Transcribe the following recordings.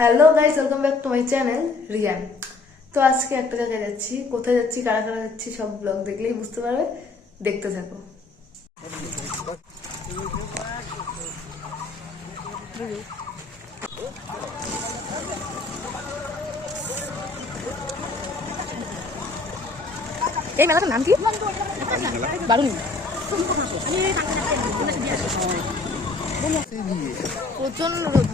Hello guys, welcome back to my channel Riyan. তো আজকে একটা জায়গায় যাচ্ছি, কোথায় যাচ্ছি, কারা কারা যাচ্ছি সব ব্লগ দেখলেই বুঝতে পারবে, দেখতে থাকো। এই মেলাটার নাম কি? বারুনি। প্রচন্ড রোদ।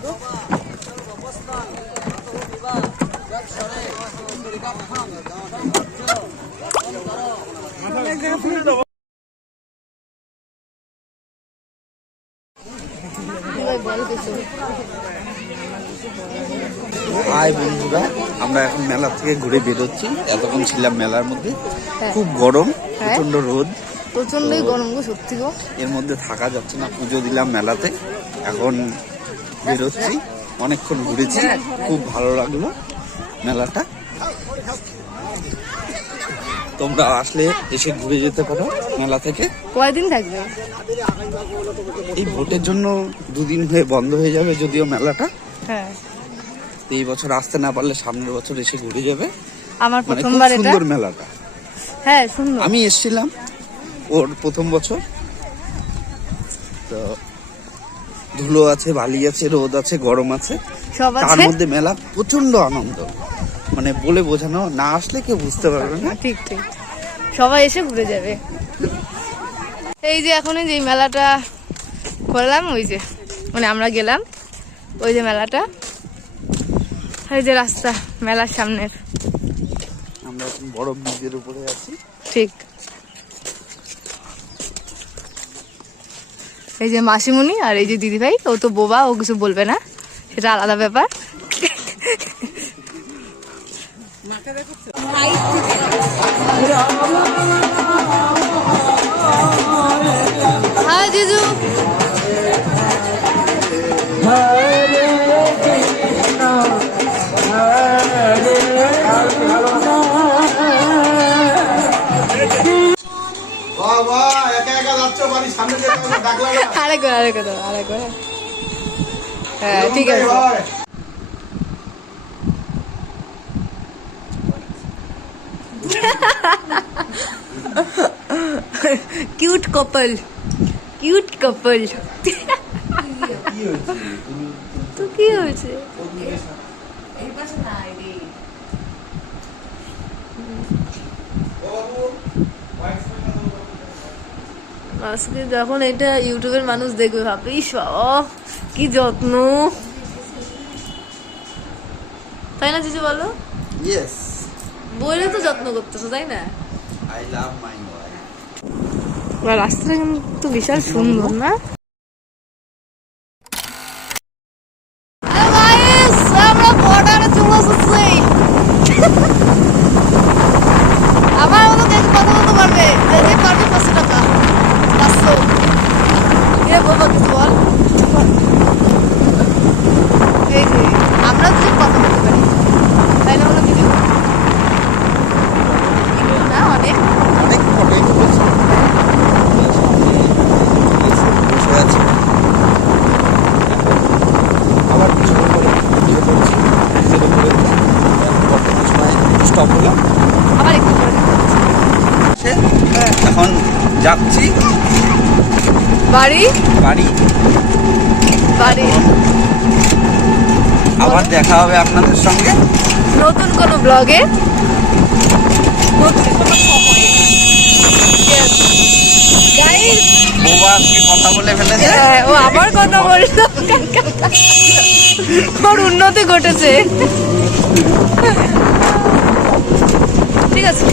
হাই বন্ধুরা, আমরা এখন মেলা থেকে ঘুরে বেরোচ্ছি। এতক্ষণ ছিলাম মেলার মধ্যে, খুব গরম, প্রচন্ড রোদ, প্রচন্ডই গরম গো, সত্যি গো। এর মধ্যে থাকা যাচ্ছে না। পুজো দিলাম মেলাতে, এখন বেরোচ্ছি। অনেকক্ষণ ঘুরেছি, খুব ভালো লাগলো মেলাটা। তোমরা আসলে এসে ঘুরে যেতে পারো মেলা থেকে। কয়দিন থাকবে? এই ভোটের জন্য দুদিন হয়ে বন্ধ হয়ে যাবে যদিও মেলাটা। হ্যাঁ, এই বছর আসতে না পারলে সামনের বছর এসে ঘুরে যাবে। আমার মানে খুব প্রথমবার এটা। সুন্দর মেলাটা। হ্যাঁ, সুন্দর। আমি এসেছিলাম ওর প্রথম বছর। তো ধুলো আছে, বালি আছে, রোদ আছে, গরম আছে, সব তার আছে। মধ্যে মেলা প্রচন্ড আনন্দ, মানে বলে বোঝানো, না আসলে কেউ বুঝতে পারবে না। ঠিক ঠিক, সবাই এসে ঘুরে যাবে। এই যে এখন যে মেলাটা করলাম, ওই যে মানে আমরা গেলাম ওই যে মেলাটা, এই যে রাস্তা মেলার সামনের। আমরা এখন বড় ব্রিজের উপরে আছি। ঠিক, এই যে মাসিমণি আর এই যে দিদি ভাই, ও তো বোবা, ও কিছু বলবে না, সেটা আলাদা ব্যাপার। হ্যাঁ জিজু, আরেকবার হ্যাঁ ঠিক আছে। Cute couple, cute couple. তো কি হয়েছে? আজকে যখন এটা ইউটিউবের মানুষ দেখবে ভাববে, ইস বাবা কি যত্ন, তাই না জিজু বলো? ইয়েস, বইলে তো যত্ন করতেছো, তাই না? I love my wife. রাস্তাটা কিন্তু বিশাল সুন্দর না? আমরা বর্ডারে চলে এসেছি। আমার মতো দেখে কথা বলতে পারবে, যে পারবে 500 টাকা, 500। এ বাবা কিছু বল। এই যে আমরা যদি কথা বলতে পারি, তাই না? বলো কিছু না, অনেক অনেক ফটো তুলেছি, বসে আছি। আবার কিছু করে ভিডিও করছি, নিজের উপরে কিছু সময় স্টপ হলাম, আবার একটু করে এখন যাচ্ছি বাড়ি বাড়ি। বাড়ি। আবার দেখা হবে আপনাদের সঙ্গে নতুন কোনো ব্লগে, নতুন কোনো সময়ে। গাইস, বোবা আজকে কথা বলে ফেলেছে। ও আবার কথা বললো, ওর উন্নতি ঘটেছে। ঠিক আছে।